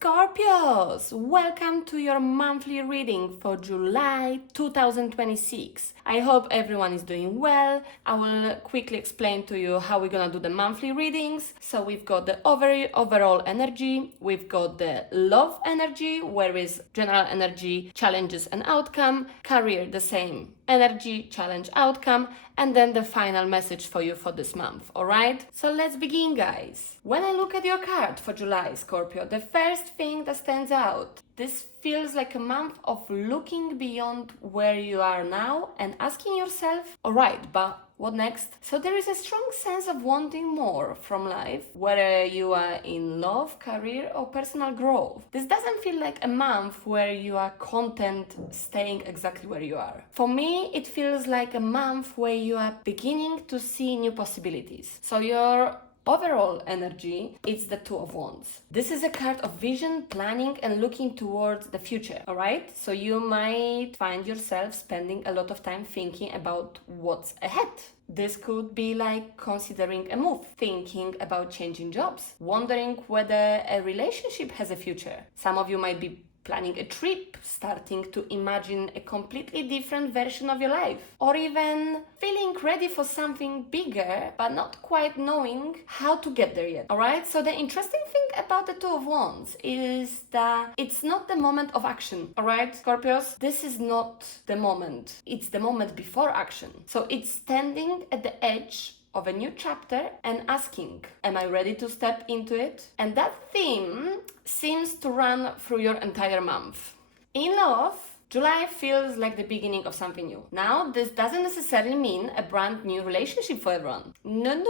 Scorpios, welcome to your monthly reading for July 2026. I hope everyone is doing well. I will quickly explain to you how we're gonna do the monthly readings. So we've got the overall energy, we've got the love energy, where is general energy, challenges and outcome, career the same, energy, challenge, outcome, and then the final message for you for this month, alright? So let's begin, guys. When I look at your card for July, Scorpio, the first thing that stands out, this feels like a month of looking beyond where you are now and asking yourself, alright, but what next? So there is a strong sense of wanting more from life, whether you are in love, career, or personal growth. This doesn't feel like a month where you are content staying exactly where you are. For me, it feels like a month where you are beginning to see new possibilities. So your overall energy, it's the Two of Wands. This is a card of vision, planning, and looking towards the future, alright? So you might find yourself spending a lot of time thinking about what's ahead. This could be like considering a move, thinking about changing jobs, wondering whether a relationship has a future. Some of you might be planning a trip, starting to imagine a completely different version of your life, or even feeling ready for something bigger but not quite knowing how to get there yet. Alright, so the interesting thing about the Two of Wands is that it's not the moment of action. Alright, Scorpios, this is not the moment, it's the moment before action. So it's standing at the edge of a new chapter and asking, am I ready to step into it? And that theme seems to run through your entire month. In love, July feels like the beginning of something new. Now, this doesn't necessarily mean a brand new relationship for everyone. No.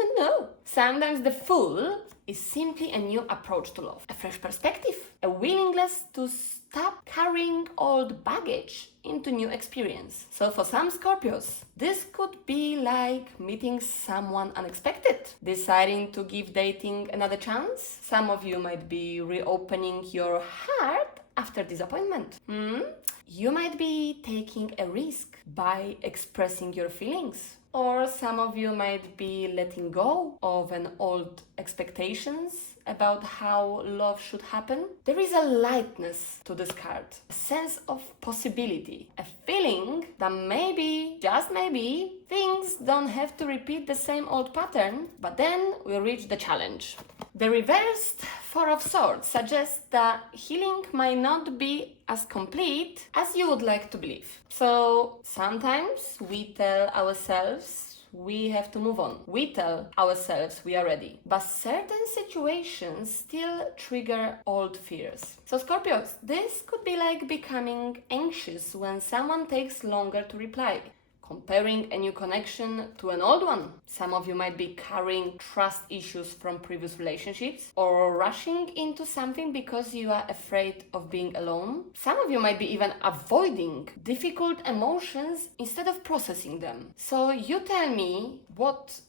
Sometimes the Fool is simply a new approach to love, a fresh perspective, a willingness to stop carrying old baggage into new experience. So for some Scorpios, this could be like meeting someone unexpected, deciding to give dating another chance. Some of you might be reopening your heart after disappointment. You might be taking a risk by expressing your feelings. Or some of you might be letting go of an old expectations about how love should happen. There is a lightness to this card, a sense of possibility, a feeling that maybe, just maybe, things don't have to repeat the same old pattern, but then we reach the challenge. The reversed Four of Swords suggests that healing might not be as complete as you would like to believe. So sometimes we tell ourselves we have to move on. We tell ourselves we are ready. But certain situations still trigger old fears. So Scorpios, this could be like becoming anxious when someone takes longer to reply, comparing a new connection to an old one. Some of you might be carrying trust issues from previous relationships, or rushing into something because you are afraid of being alone. Some of you might be even avoiding difficult emotions instead of processing them. So you tell me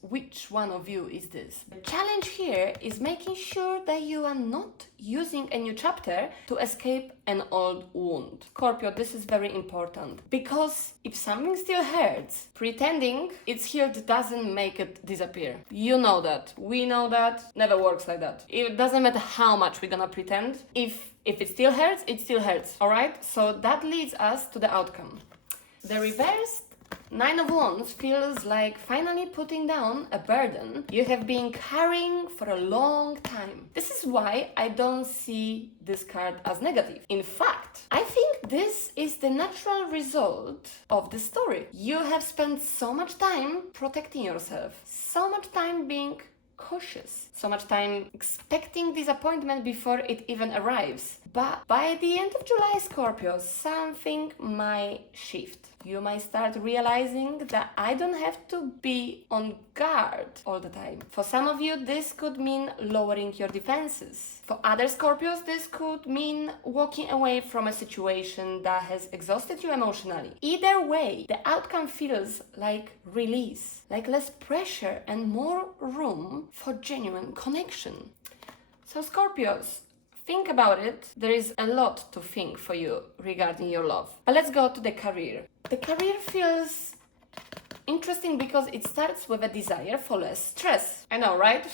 which one of you is this? The challenge here is making sure that you are not using a new chapter to escape an old wound. Scorpio, this is very important, because if something still hurts, pretending it's healed doesn't make it disappear. You know that. We know that. Never works like that. It doesn't matter how much we're gonna pretend. If it still hurts, it still hurts. Alright? So that leads us to the outcome. The reversed Nine of Wands feels like finally putting down a burden you have been carrying for a long time. This is why I don't see this card as negative. In fact, I think this is the natural result of the story. You have spent so much time protecting yourself, so much time being cautious, so much time expecting disappointment before it even arrives. But by the end of July, Scorpio, something might shift. You might start realizing that I don't have to be on guard all the time. For some of you, this could mean lowering your defenses. For other Scorpios, this could mean walking away from a situation that has exhausted you emotionally. Either way, the outcome feels like release, like less pressure and more room for genuine connection. So Scorpios, think about it. There is a lot to think for you regarding your love. But let's go to the career. The career feels Interesting because it starts with a desire for less stress. I know, right?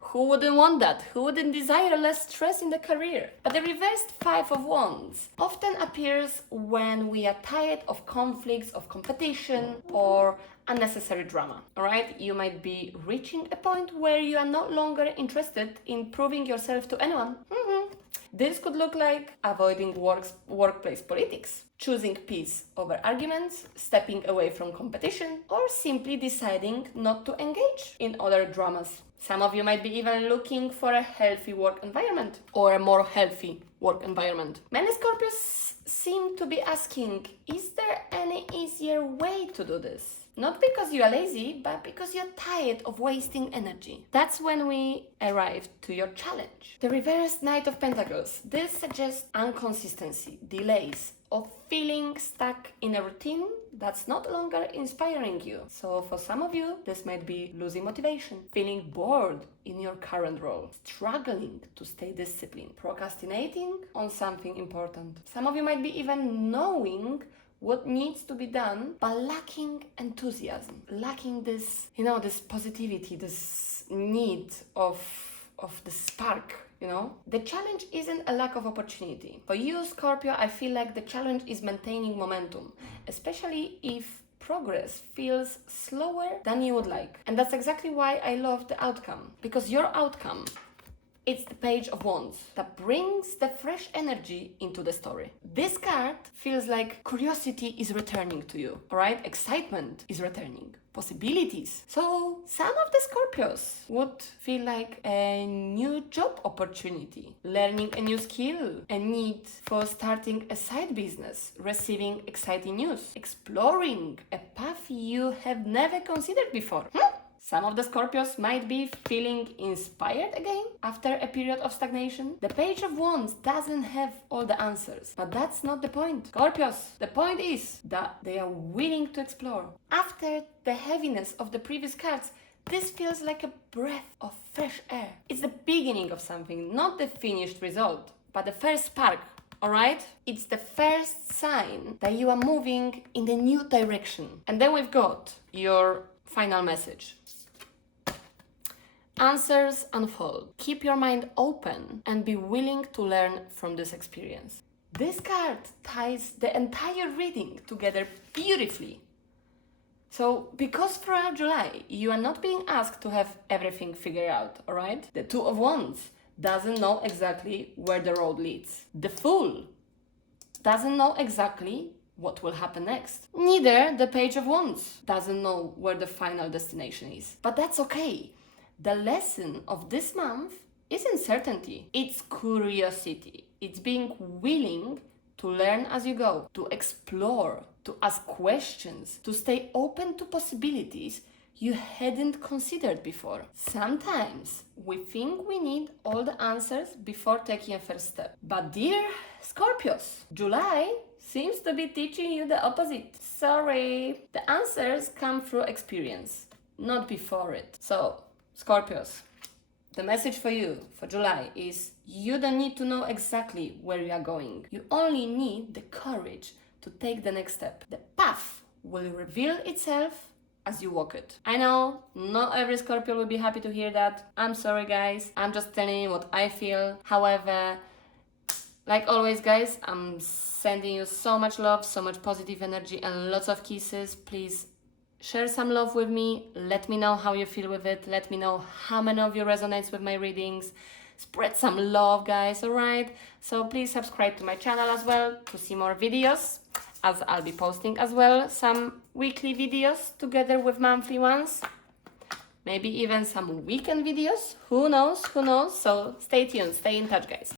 Who wouldn't want that? Who wouldn't desire less stress in the career? But the reversed Five of Wands often appears when we are tired of conflicts, of competition, or unnecessary drama. Alright? You might be reaching a point where you are no longer interested in proving yourself to anyone. This could look like avoiding workplace politics, choosing peace over arguments, stepping away from competition, or simply deciding not to engage in other dramas. Some of you might be even looking for a healthy work environment or a more healthy work environment. Many Scorpios seem to be asking, is there any easier way to do this? Not because you are lazy, but because you're tired of wasting energy. That's when we arrive to your challenge. The reversed Knight of Pentacles. This suggests inconsistency, delays, or feeling stuck in a routine that's not longer inspiring you. So for some of you, this might be losing motivation, feeling bored in your current role, struggling to stay disciplined, procrastinating on something important. Some of you might be even knowing what needs to be done, but lacking enthusiasm, lacking this, this positivity, this need of the spark, The challenge isn't a lack of opportunity. For you, Scorpio, I feel like the challenge is maintaining momentum, especially if progress feels slower than you would like. And that's exactly why I love the outcome, because your outcome, it's the Page of Wands that brings the fresh energy into the story. This card feels like curiosity is returning to you, alright? Excitement is returning. Possibilities. So some of the Scorpios would feel like a new job opportunity, learning a new skill, a need for starting a side business, receiving exciting news, exploring a path you have never considered before. Some of the Scorpios might be feeling inspired again after a period of stagnation. The Page of Wands doesn't have all the answers, but that's not the point. Scorpios, the point is that they are willing to explore. After the heaviness of the previous cards, this feels like a breath of fresh air. It's the beginning of something, not the finished result, but the first spark. Alright? It's the first sign that you are moving in the new direction. And then we've got your final message. Answers unfold. Keep your mind open and be willing to learn from this experience. This card ties the entire reading together beautifully. So, because throughout July, you are not being asked to have everything figured out, alright? The Two of Wands doesn't know exactly where the road leads. The Fool doesn't know exactly what will happen next. Neither the Page of Wands doesn't know where the final destination is. But that's okay. The lesson of this month isn't certainty, it's curiosity. It's being willing to learn as you go, to explore, to ask questions, to stay open to possibilities you hadn't considered before. Sometimes we think we need all the answers before taking a first step. But dear Scorpios, July seems to be teaching you the opposite. Sorry, the answers come through experience, not before it. So, Scorpios, the message for you for July is you don't need to know exactly where you are going. You only need the courage to take the next step. The path will reveal itself as you walk it. I know not every Scorpio will be happy to hear that. I'm sorry, guys. I'm just telling you what I feel. However, like always, guys, I'm sending you so much love, so much positive energy, and lots of kisses. Please share some love with me. Let me know how you feel with it. Let me know how many of you resonates with my readings. Spread some love, guys, alright? So please subscribe to my channel as well to see more videos, as I'll be posting as well some weekly videos together with monthly ones. Maybe even some weekend videos. Who knows? So stay tuned, stay in touch, guys.